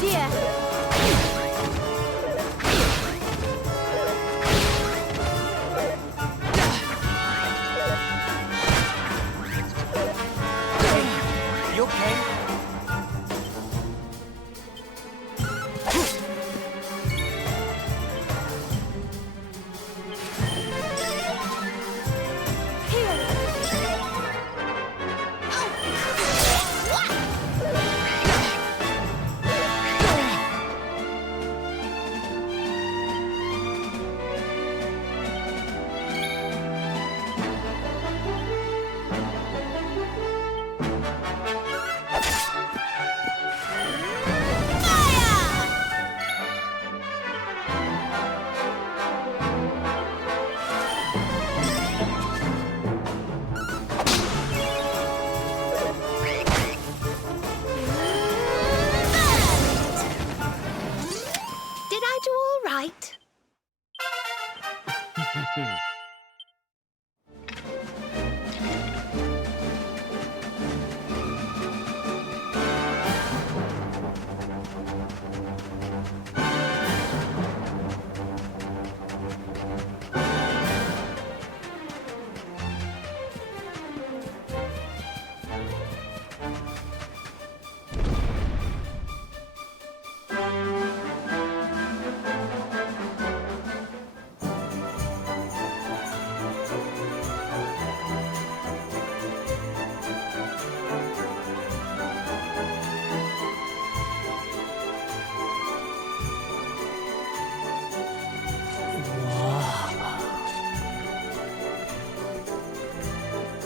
dear. You okay? Did I do all right?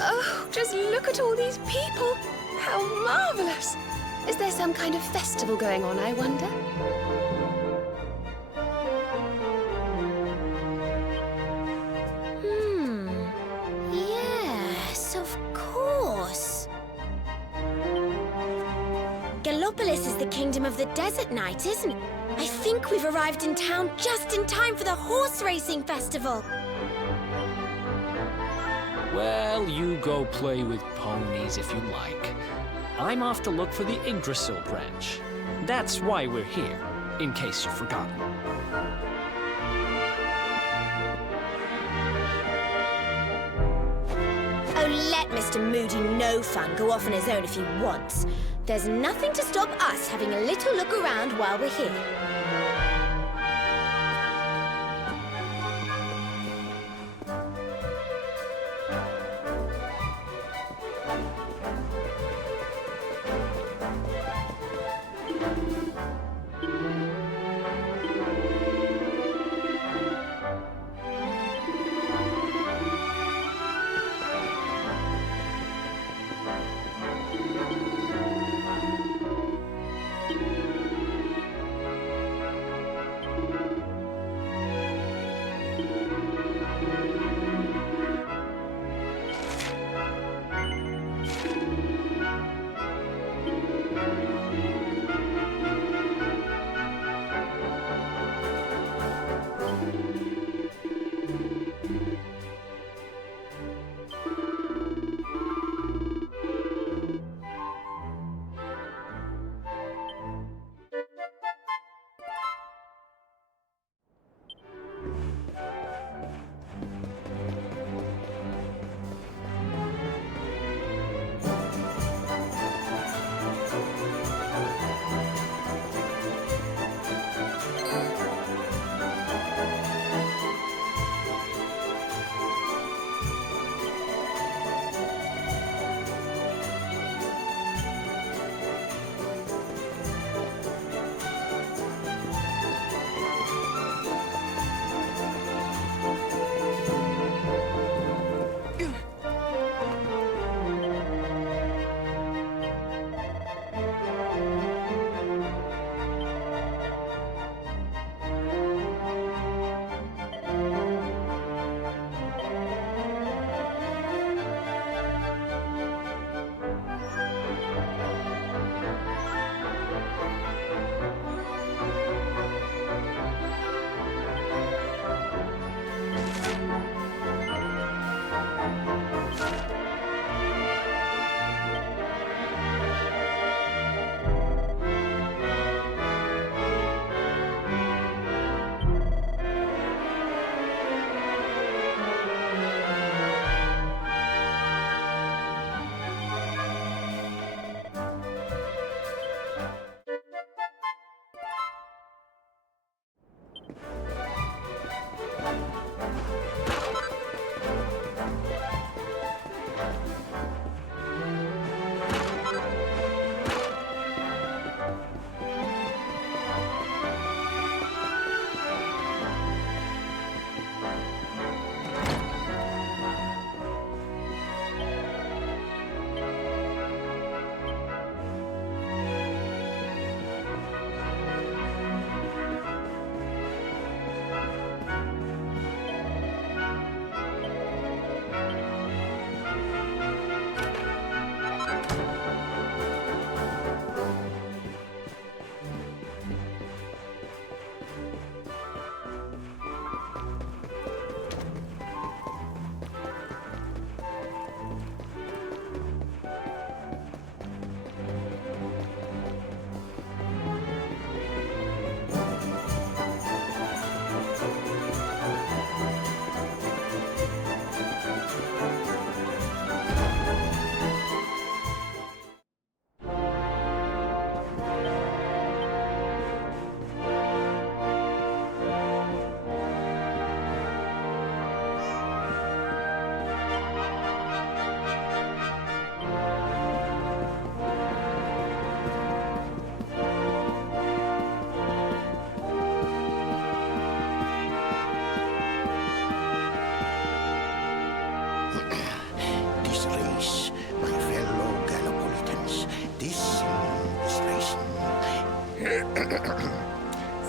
Oh, just look at all these people. How marvelous. Is there some kind of festival going on, I wonder? Yes, of course. Gallopolis is the kingdom of the desert knight, isn't it? I think we've arrived in town just in time for the horse racing festival. Well, you go play with ponies if you like. I'm off to look for the Yggdrasil branch. That's why we're here, in case you've forgotten. Oh, let Mr. Moody No Fun go off on his own if he wants. There's nothing to stop us having a little look around while we're here.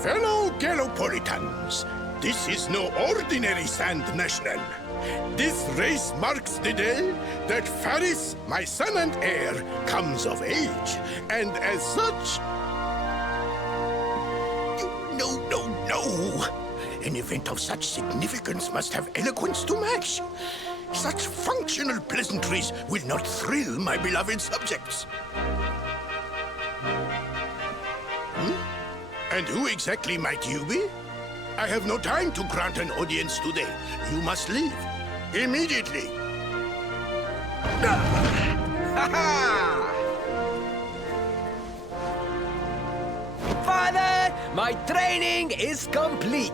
Fellow Gallopolitans, this is no ordinary Sand National. This race marks the day that Faris, my son and heir, comes of age. And as such... No. An event of such significance must have eloquence to match. Such functional pleasantries will not thrill my beloved subjects. And who exactly might you be? I have no time to grant an audience today. You must leave. Immediately. Father, my training is complete.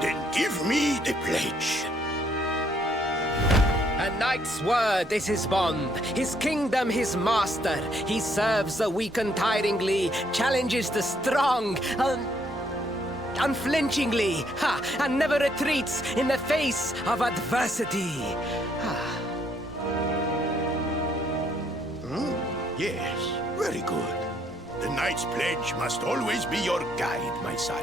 Then give me the pledge. A knight's word is his bond, his kingdom his master. He serves the weak untiringly, challenges the strong unflinchingly, and never retreats in the face of adversity. Yes, very good. The knight's pledge must always be your guide, my son.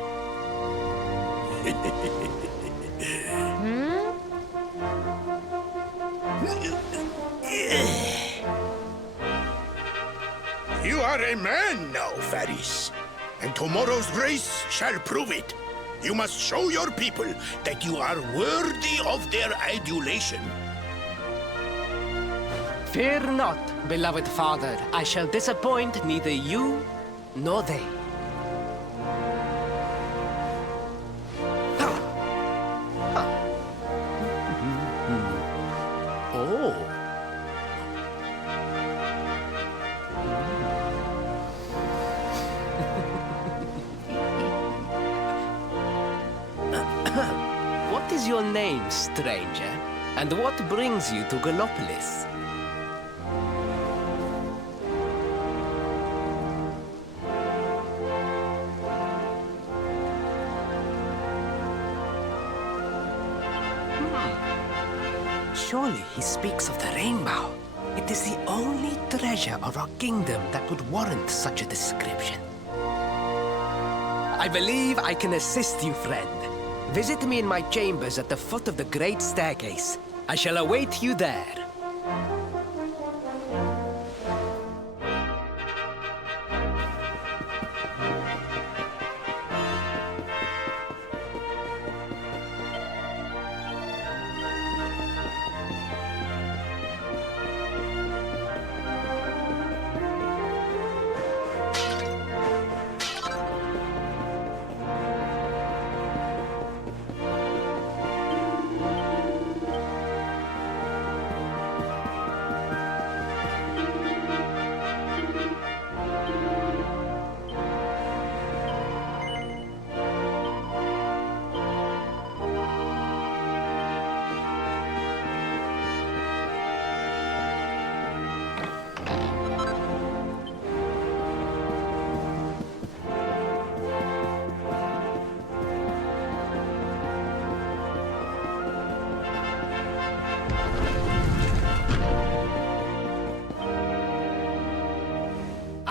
You are a man now, Faris. And tomorrow's race shall prove it. You must show your people that you are worthy of their adulation. Fear not, beloved father. I shall disappoint neither you nor they. Oh. What is your name, stranger? And what brings you to Gallopolis? Surely he speaks of the rainbow. It is the only treasure of our kingdom that would warrant such a description. I believe I can assist you, friend. Visit me in my chambers at the foot of the great staircase. I shall await you there.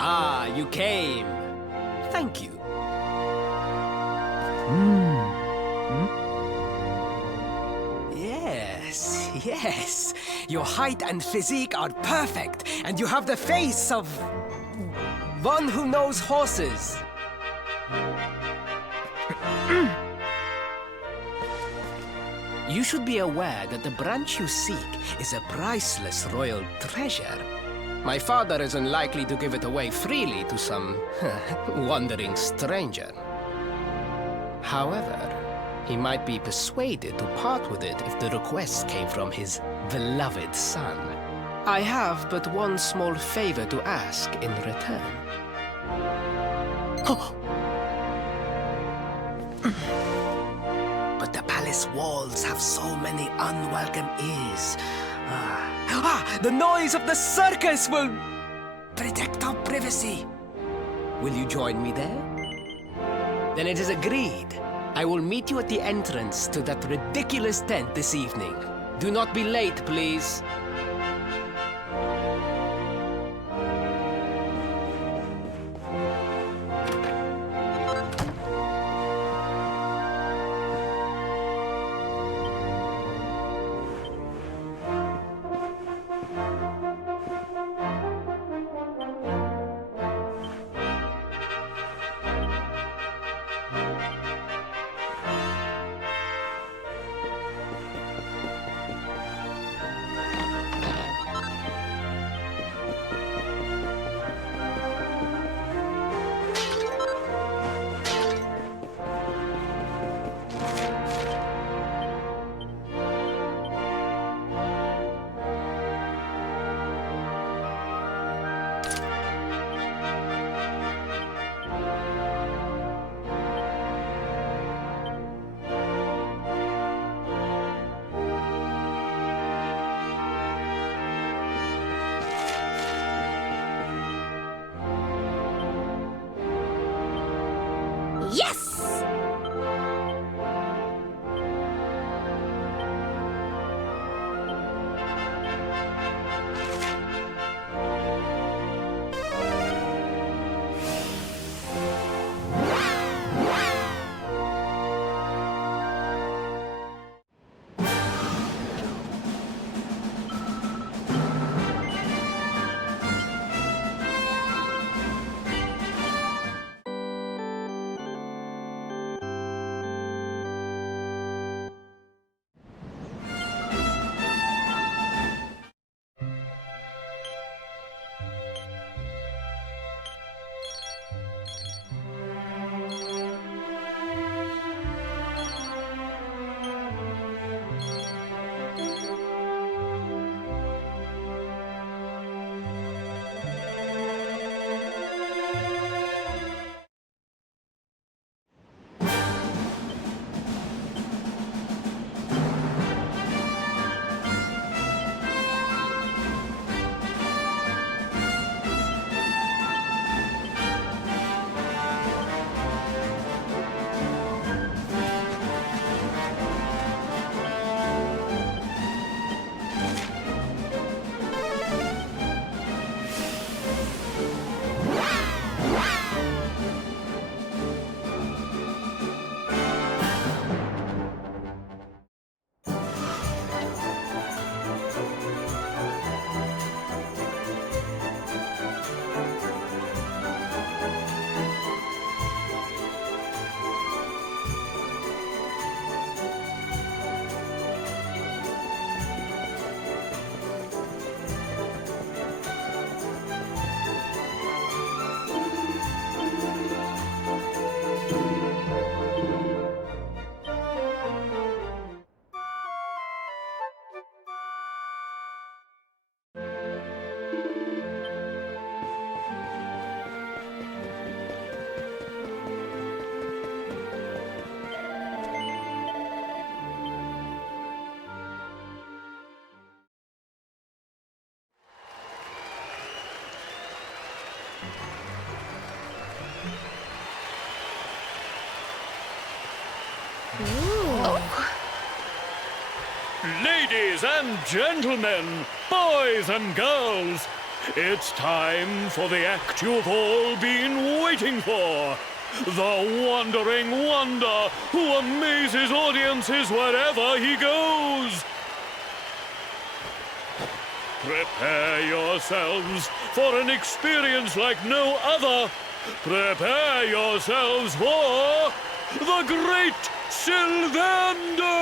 Ah, you came. Thank you. Yes. Your height and physique are perfect, and you have the face of one who knows horses. You should be aware that the branch you seek is a priceless royal treasure. My father is unlikely to give it away freely to some wandering stranger. However, he might be persuaded to part with it if the request came from his beloved son. I have but one small favor to ask in return. But the palace walls have so many unwelcome ears. The noise of the circus will protect our privacy. Will you join me there? Then it is agreed. I will meet you at the entrance to that ridiculous tent this evening. Do not be late, please. Yes! Ladies and gentlemen, boys and girls, it's time for the act you've all been waiting for. The Wandering Wonder who amazes audiences wherever he goes. Prepare yourselves for an experience like no other. Prepare yourselves for the Great Sylvando!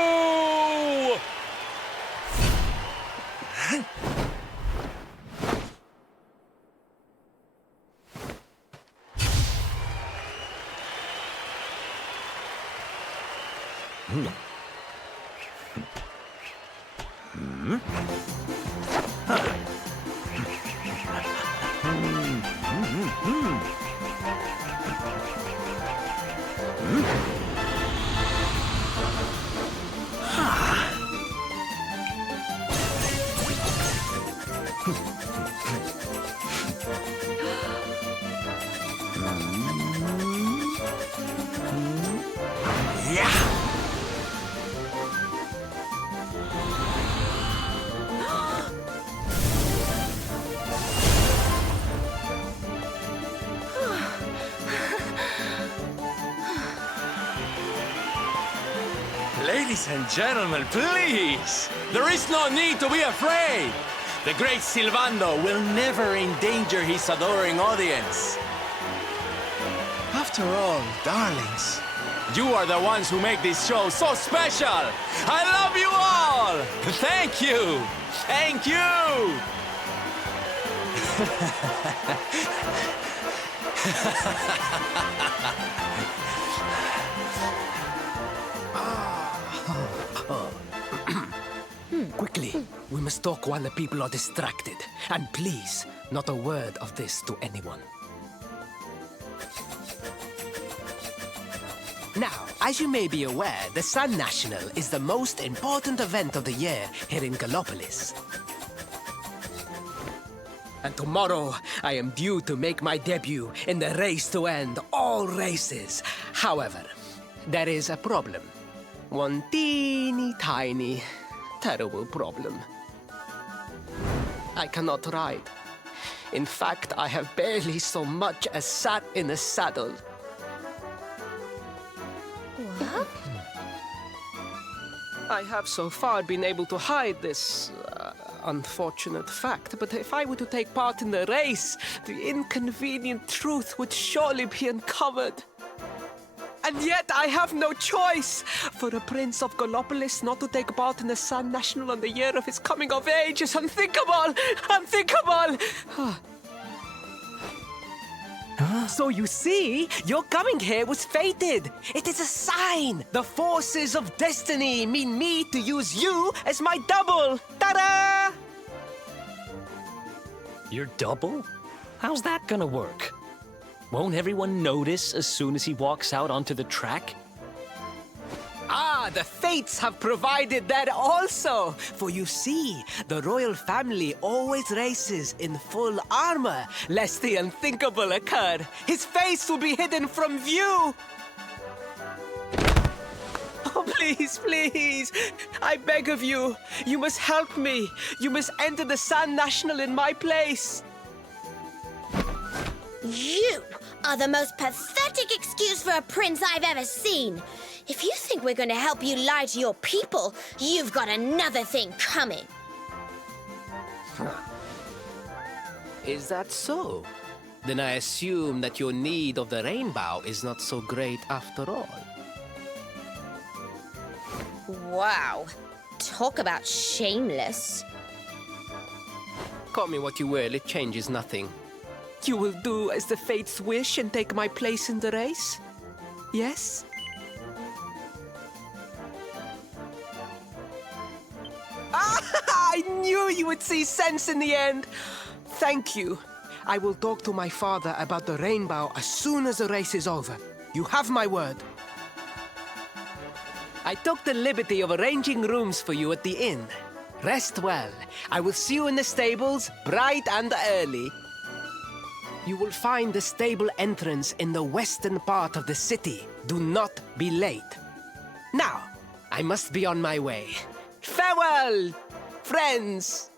Yeah! Ladies and gentlemen, please! There is no need to be afraid! The great Silvando will never endanger his adoring audience. After all, darlings, you are the ones who make this show so special! I love you all! Thank you! Thank you! Quickly, we must talk while the people are distracted. And please, not a word of this to anyone. Now, as you may be aware, the Sun National is the most important event of the year here in Gallopolis. And tomorrow, I am due to make my debut in the race to end all races. However, there is a problem. One teeny tiny, terrible problem. I cannot ride. In fact, I have barely so much as sat in a saddle. What? I have so far been able to hide this unfortunate fact, but if I were to take part in the race, the inconvenient truth would surely be uncovered. And yet I have no choice. For a prince of Gallopolis not to take part in the Sun National on the year of his coming of age is unthinkable! Unthinkable! So you see, your coming here was fated. It is a sign. The forces of destiny mean me to use you as my double. Ta-da! Your double? How's that gonna work? Won't everyone notice as soon as he walks out onto the track? Ah, the fates have provided that also. For you see, the royal family always races in full armor, lest the unthinkable occur. His face will be hidden from view. Oh, please, please. I beg of you. You must help me. You must enter the Sun National in my place. You are the most pathetic excuse for a prince I've ever seen. If you think we're going to help you lie to your people, you've got another thing coming. Is that so? Then I assume that your need of the rainbow is not so great after all. Wow. Talk about shameless. Call me what you will, it changes nothing. You will do as the fates wish and take my place in the race? Yes? I knew you would see sense in the end. Thank you. I will talk to my father about the rainbow as soon as the race is over. You have my word. I took the liberty of arranging rooms for you at the inn. Rest well. I will see you in the stables, bright and early. You will find the stable entrance in the western part of the city. Do not be late. Now, I must be on my way. Farewell, friends!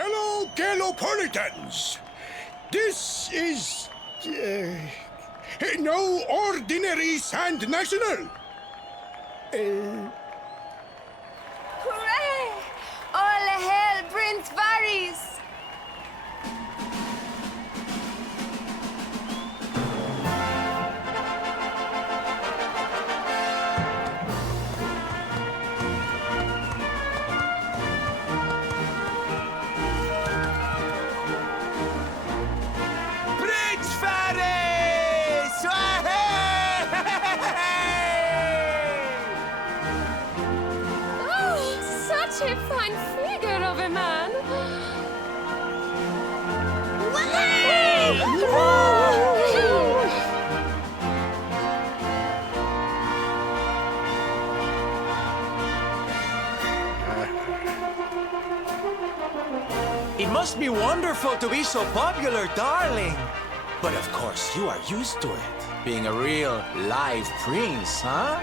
Fellow Galopolitans, this is no ordinary Sand National. Hooray! All hail Prince Varys! Prince Faris! Oh, such a fine figure of a man! It must be wonderful to be so popular, darling. But of course, you are used to it. Being a real live prince, huh?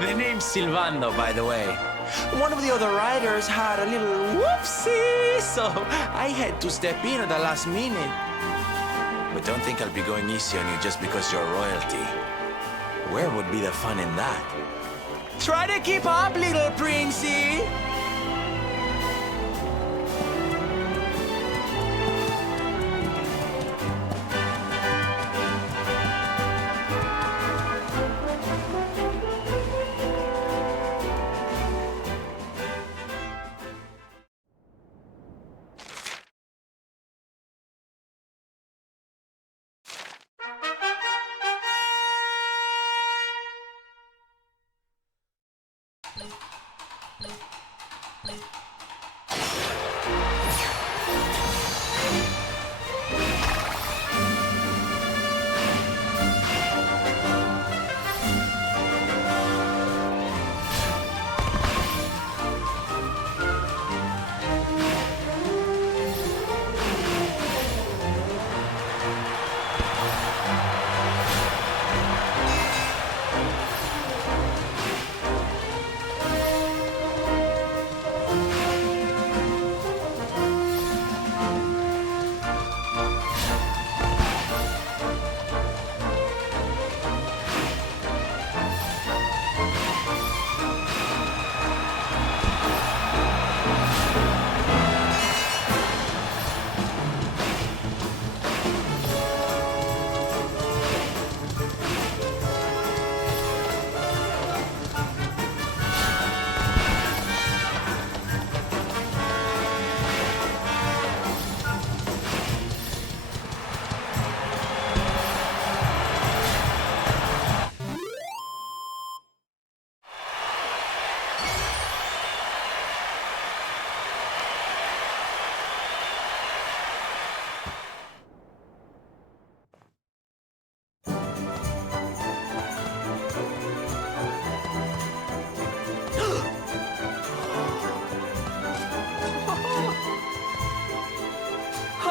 The name's Silvando, by the way. One of the other riders had a little whoopsie, so I had to step in at the last minute. But don't think I'll be going easy on you just because you're royalty. Where would be the fun in that? Try to keep up, little princey!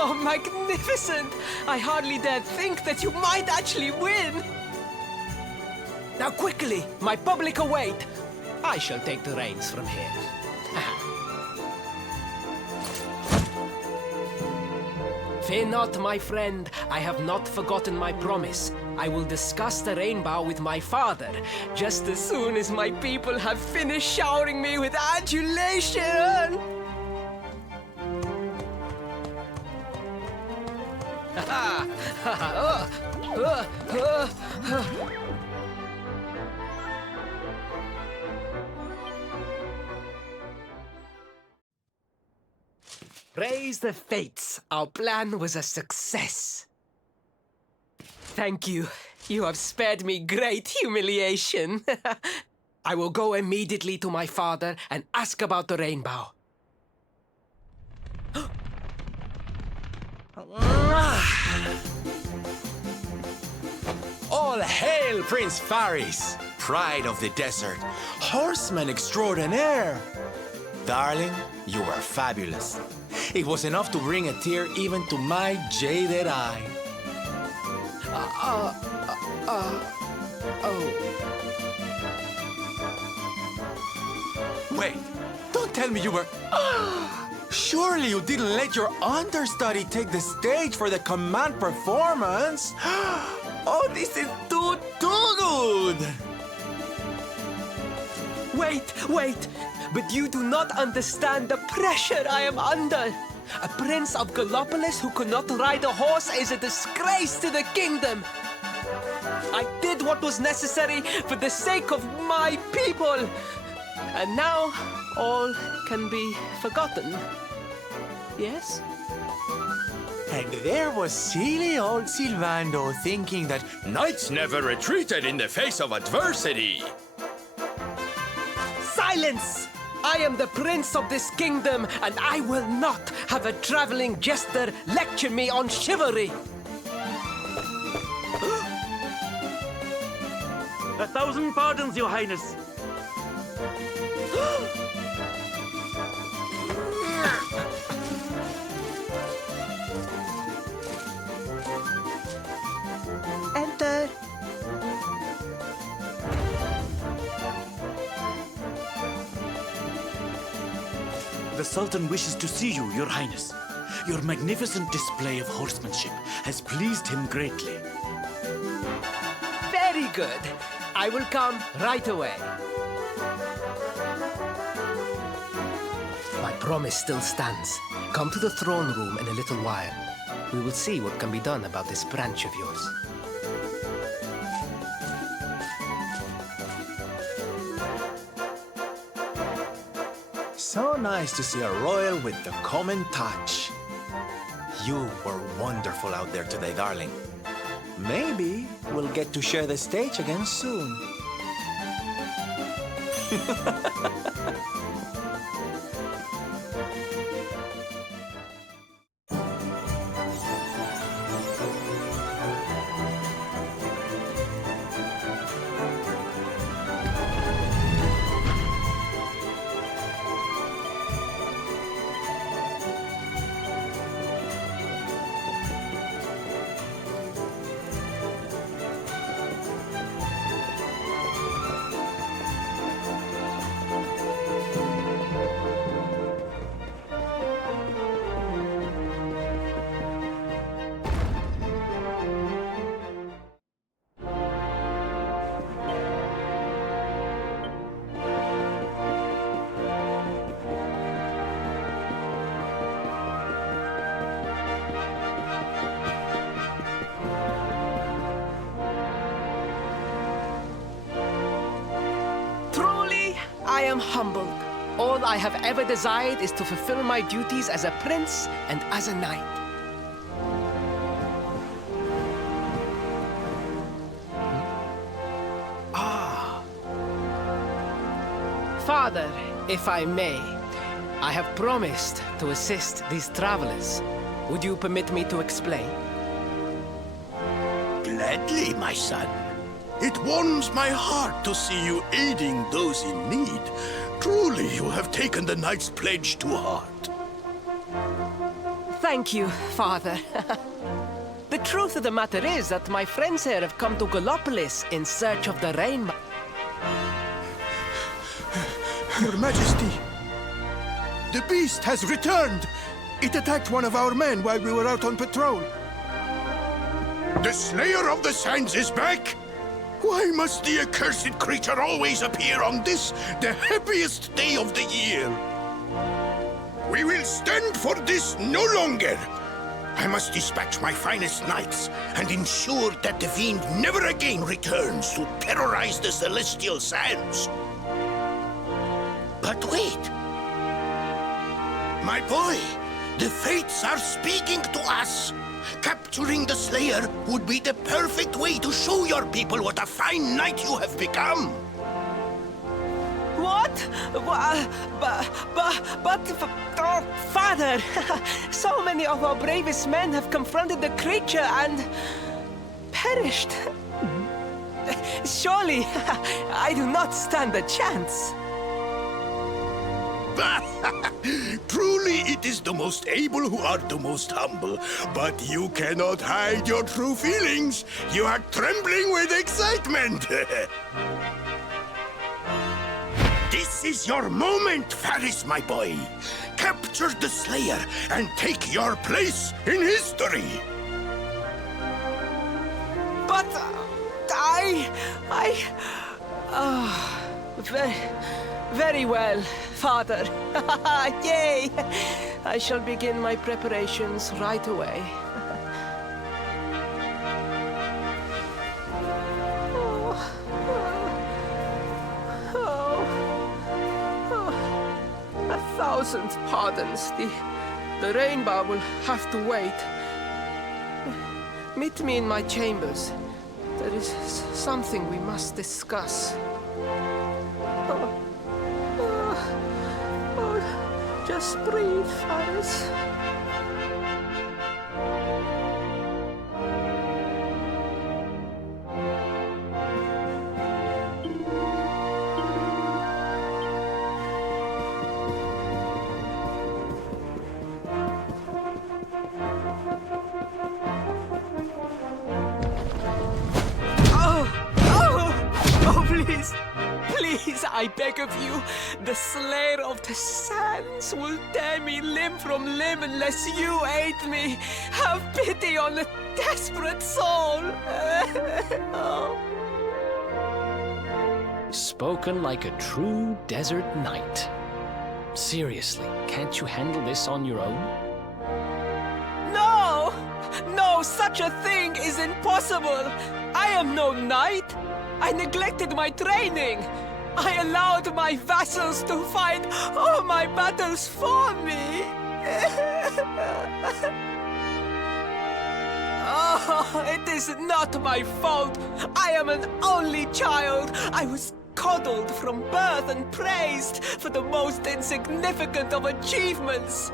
Oh, magnificent! I hardly dare think that you might actually win! Now quickly, my public await! I shall take the reins from here. Fear not, my friend. I have not forgotten my promise. I will discuss the rainbow with my father, just as soon as my people have finished showering me with adulation! Praise the fates. Our plan was a success. Thank you. You have spared me great humiliation. I will go immediately to my father and ask about the rainbow. All hail Prince Faris, pride of the desert, horseman extraordinaire. Darling, you were fabulous. It was enough to bring a tear even to my jaded eye. Wait, don't tell me you were... Surely you didn't let your understudy take the stage for the command performance? Oh, this is too good! Wait! But you do not understand the pressure I am under. A prince of Gallopolis who could not ride a horse is a disgrace to the kingdom. I did what was necessary for the sake of my people. And now, all can be forgotten. Yes? And there was silly old Silvando thinking that Knights never retreated in the face of adversity. Silence! I am the prince of this kingdom, and I will not have a traveling jester lecture me on chivalry. 1,000 pardons, Your Highness. Enter. The Sultan wishes to see you, Your Highness. Your magnificent display of horsemanship has pleased him greatly. Very good. I will come right away. My promise still stands. Come to the throne room in a little while. We will see what can be done about this branch of yours. so nice to see a royal with the common touch. You were wonderful out there today, darling. Maybe we'll get to share the stage again soon. I am humbled. All I have ever desired is to fulfill my duties as a prince and as a knight. Father, if I may, I have promised to assist these travelers. Would you permit me to explain? Gladly, my son. It warms my heart to see you aiding those in need. Truly, you have taken the knight's pledge to heart. Thank you, Father. The truth of the matter is that my friends here have come to Gallopolis in search of the rainbow. Your Majesty, the beast has returned. It attacked one of our men while we were out on patrol. The Slayer of the Sands is back? Why must the accursed creature always appear on this, the happiest day of the year? We will stand for this no longer. I must dispatch my finest knights and ensure that the fiend never again returns to terrorize the celestial sands. But wait! My boy, the fates are speaking to us. Capturing the Slayer would be the perfect way to show your people what a fine knight you have become. What? Oh, Father! So many of our bravest men have confronted the creature and perished. Surely, I do not stand a chance. Truly, it is the most able who are the most humble. But you cannot hide your true feelings. You are trembling with excitement. This is your moment, Faris, my boy. Capture the Slayer and take your place in history. But very well, Father. Yay! I shall begin my preparations right away. A thousand pardons. The rainbow will have to wait. Meet me in my chambers. There is something we must discuss. Just breathe, Faris. Please, I beg of you, the Slayer of the Sands will tear me limb from limb unless you aid me. Have pity on a desperate soul. Spoken like a true desert knight. Seriously, can't you handle this on your own? No, such a thing is impossible. I am no knight. I neglected my training. I allowed my vassals to fight all my battles for me. Oh, it is not my fault. I am an only child. I was coddled from birth and praised for the most insignificant of achievements.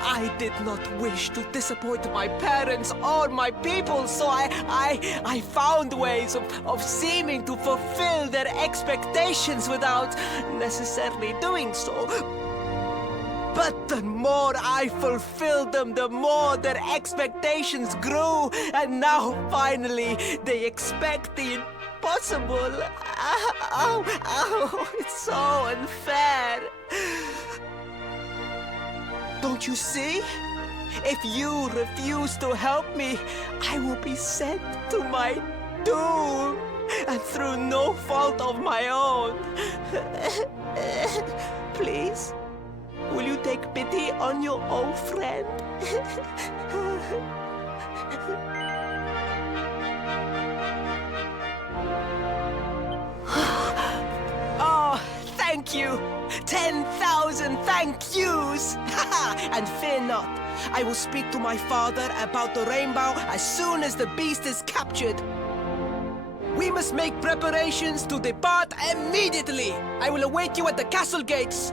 I did not wish to disappoint my parents or my people, so I found ways of seeming to fulfill their expectations without necessarily doing so. But the more I fulfilled them, the more their expectations grew, and now finally they expect the impossible. Ow, it's so unfair. Don't you see? If you refuse to help me, I will be sent to my doom, and through no fault of my own. Please, will you take pity on your old friend? Oh, thank you! 10,000 thank yous! And fear not, I will speak to my father about the rainbow as soon as the beast is captured. We must make preparations to depart immediately. I will await you at the castle gates.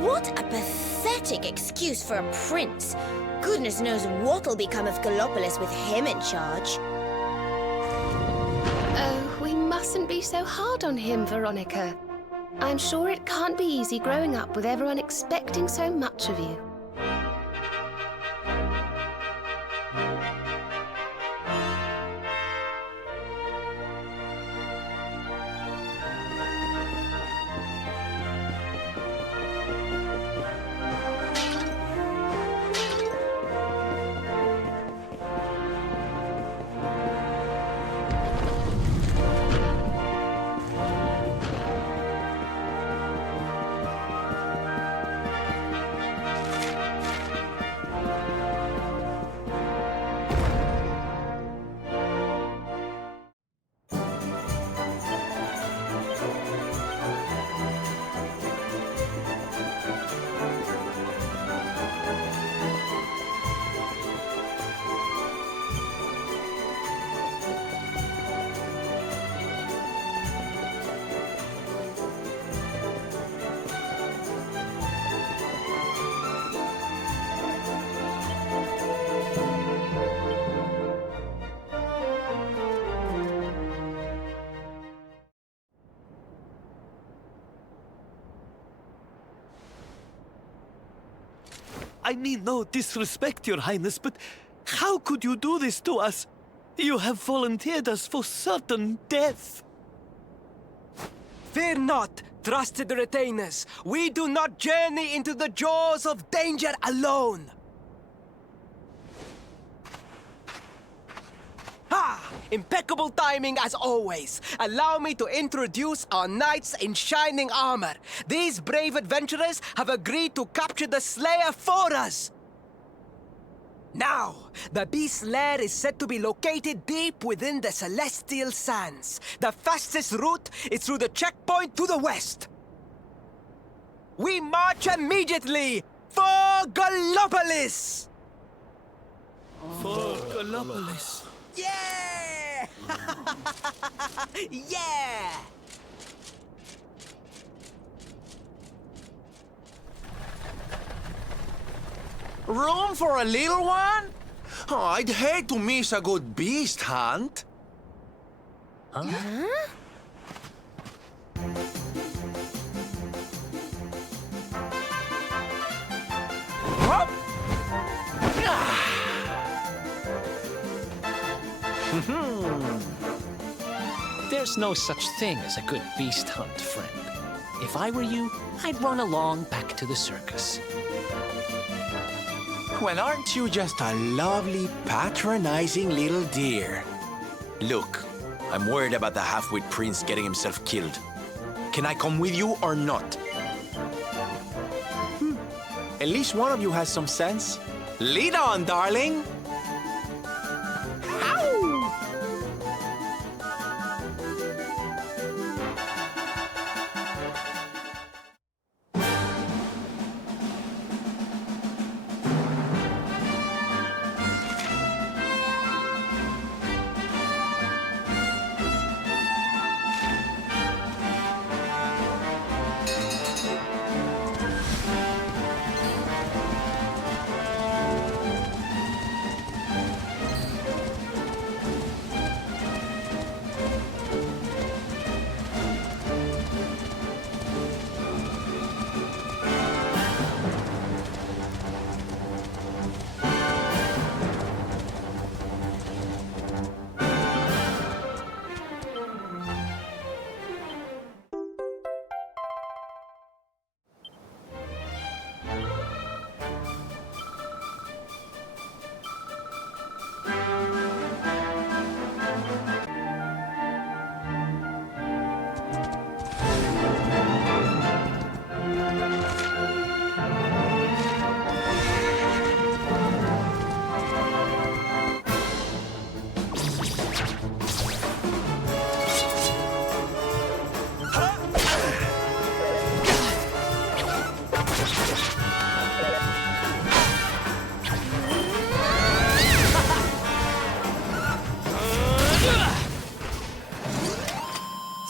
What a pathetic excuse for a prince. Goodness knows what'll become of Gallopolis with him in charge. Oh, we mustn't be so hard on him, Veronica. I'm sure it can't be easy growing up with everyone expecting so much of you. I mean no disrespect, Your Highness, but How could you do this to us? You have volunteered us for certain death. Fear not, trusted retainers. We do not journey into the jaws of danger alone. Ha! Impeccable timing as always. Allow me to introduce our knights in shining armor. These brave adventurers have agreed to capture the Slayer for us. Now, the beast's lair is said to be located deep within the Celestial Sands. The fastest route is through the checkpoint to the west. We march immediately for Gallopolis! For Gallopolis. Yeah! Yeah! Room for a little one? Oh, I'd hate to miss a good beast hunt. Huh? There's no such thing as a good beast hunt, friend. If I were you, I'd run along back to the circus. Well, aren't you just a lovely, patronizing little dear? Look, I'm worried about the half-wit prince getting himself killed. Can I come with you or not? At least one of you has some sense. Lead on, darling!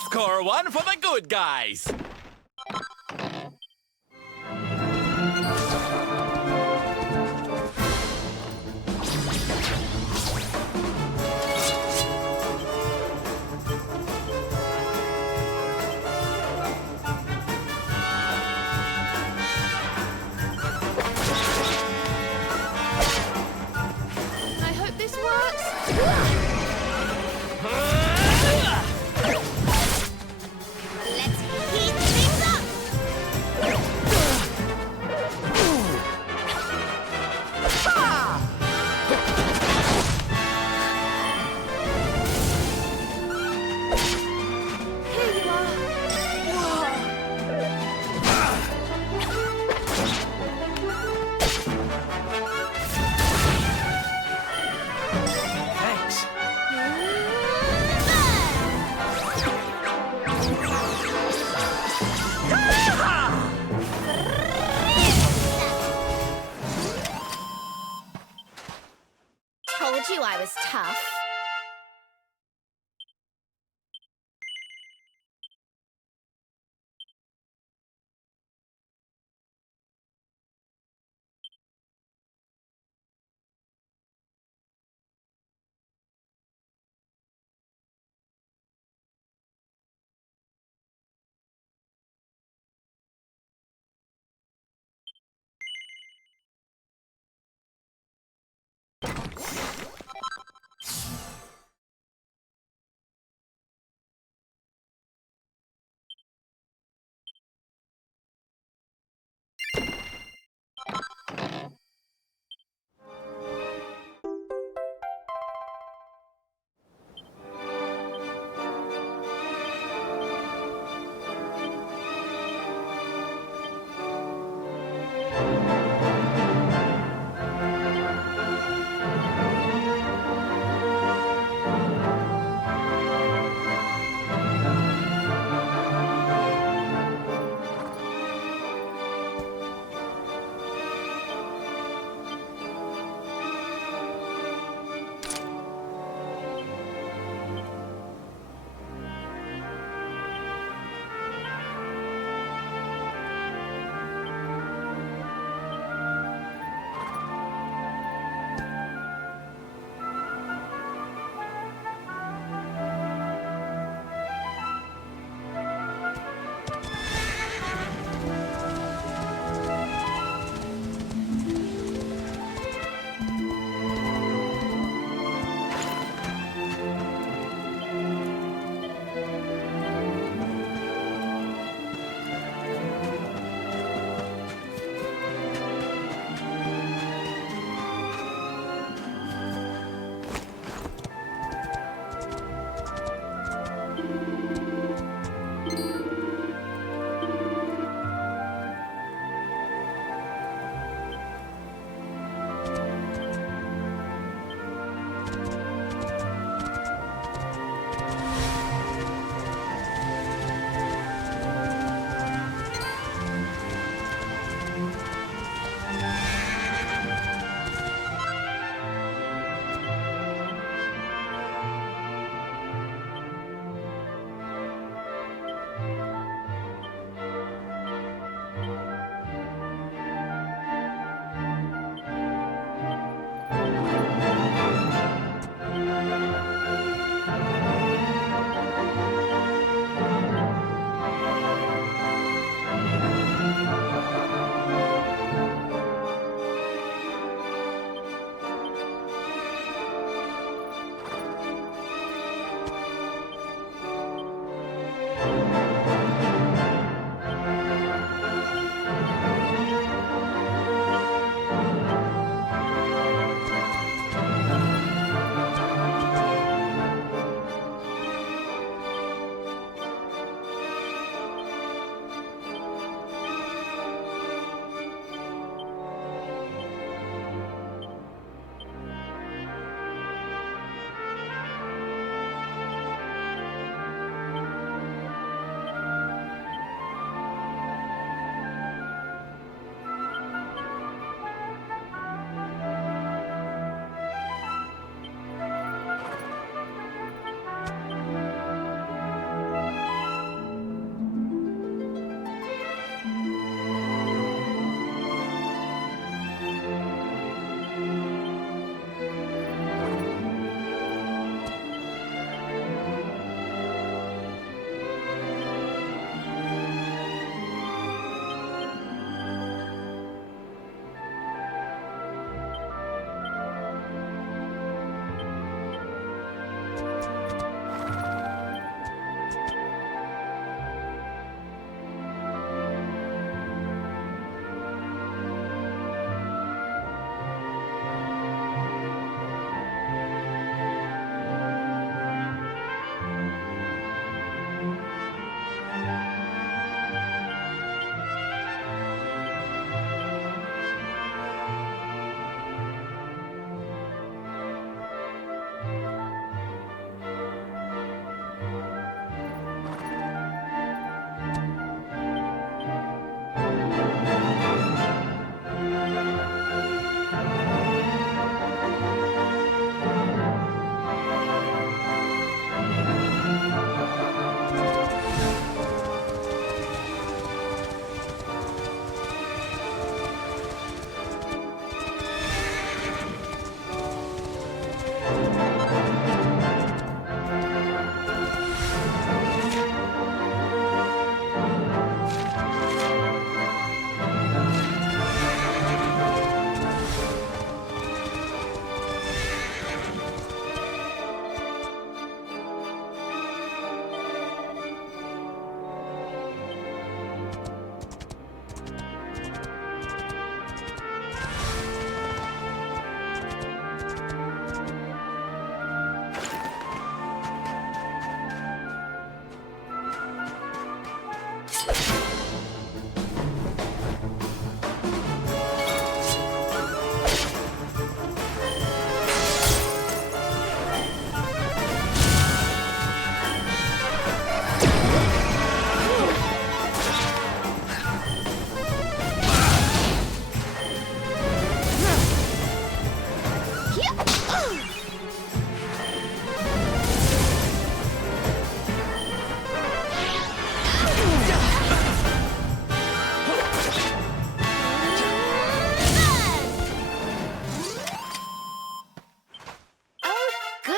Score one for the good guys. I hope this works. Let's heat things up! Here you are. Thanks. Told you I was tough.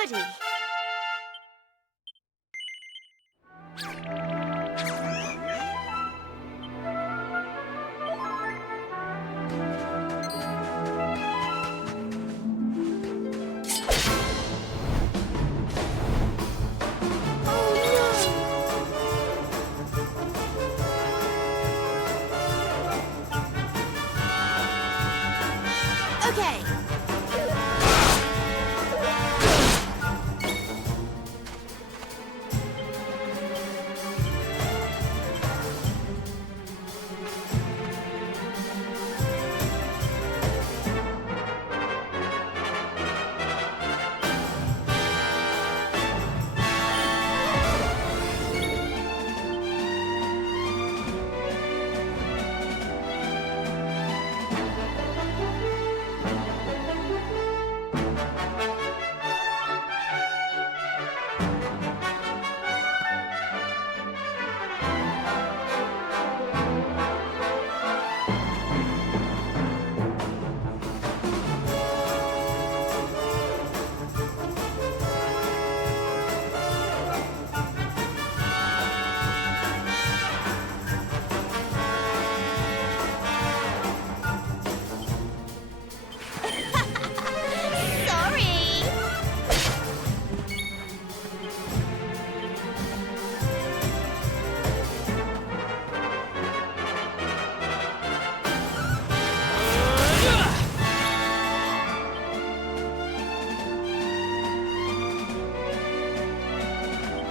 Goody. Okay.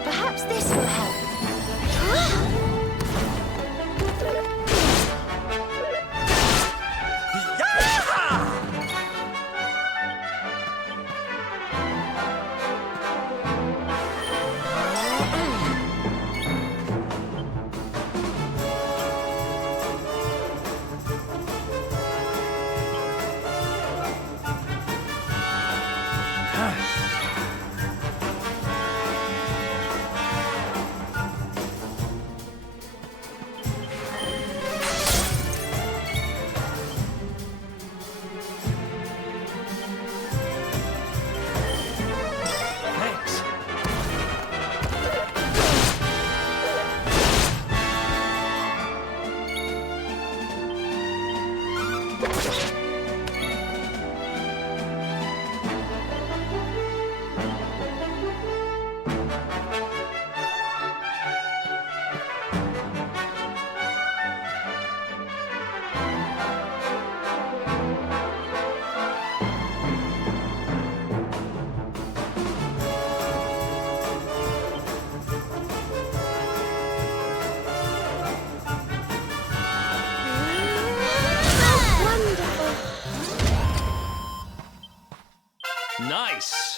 Perhaps this will help. Thanks. Nice.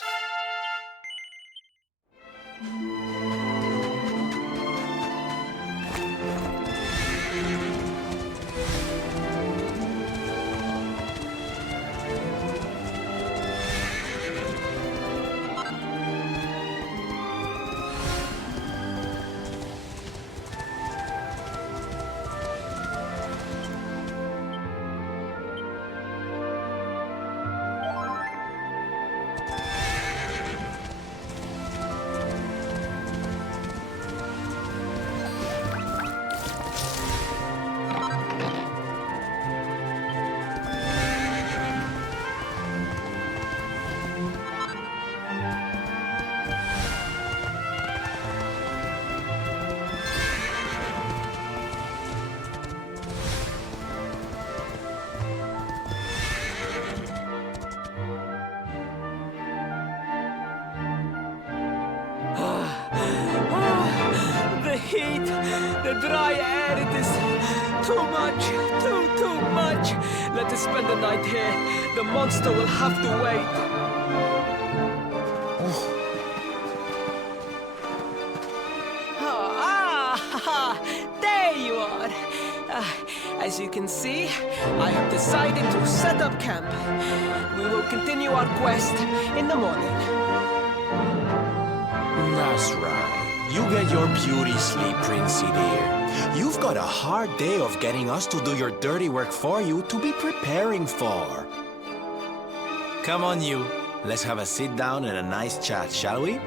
heat, the dry air, it is too much, too much. Let us spend the night here. The monster will have to wait. There you are. As you can see, I have decided to set up camp. We will continue our quest in the morning. That's right. You get your beauty sleep, Princey dear. You've got a hard day of getting us to do your dirty work for you to be preparing for. Come on, you. Let's have a sit down and a nice chat, shall we?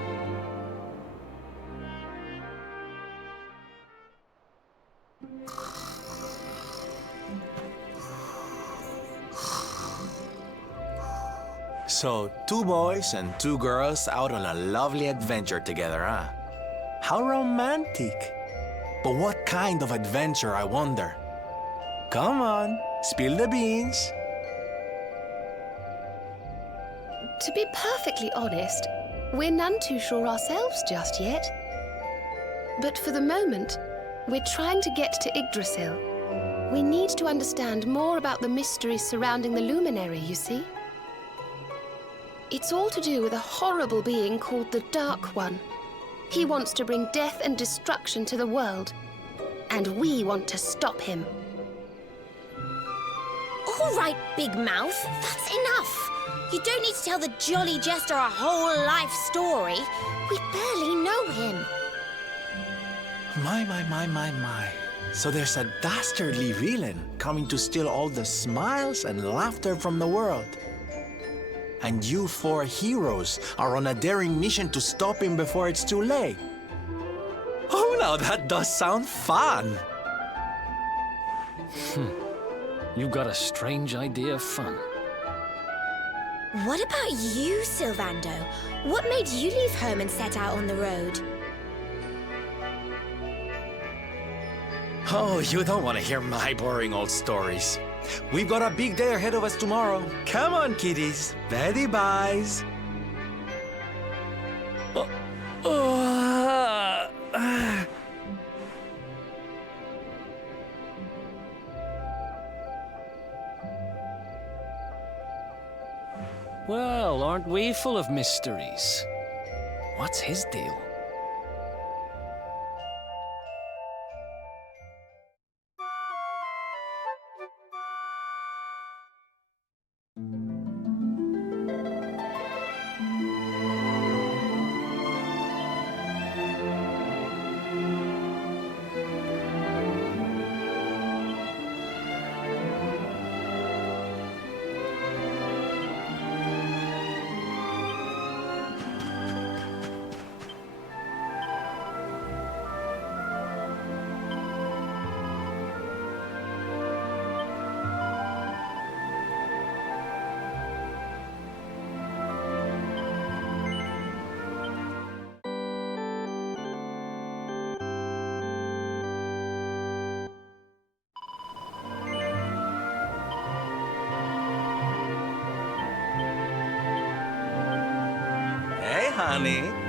So, 2 boys and 2 girls out on a lovely adventure together, huh? How romantic. But what kind of adventure, I wonder? Come on, spill the beans. To be perfectly honest, we're none too sure ourselves just yet. But for the moment, we're trying to get to Yggdrasil. We need to understand more about the mysteries surrounding the luminary, you see. It's all to do with a horrible being called the Dark One. He wants to bring death and destruction to the world, and we want to stop him. All right, Big Mouth, that's enough. You don't need to tell the Jolly Jester a whole life story. We barely know him. My. So there's a dastardly villain coming to steal all the smiles and laughter from the world. And you 4 heroes are on a daring mission to stop him before it's too late. Oh, now that does sound fun. You've got a strange idea of fun. What about you, Sylvando? What made you leave home and set out on the road? Oh, you don't want to hear my boring old stories. We've got a big day ahead of us tomorrow. Come on, kiddies. Betty buys. Well, aren't we full of mysteries? What's his deal? Hey, honey.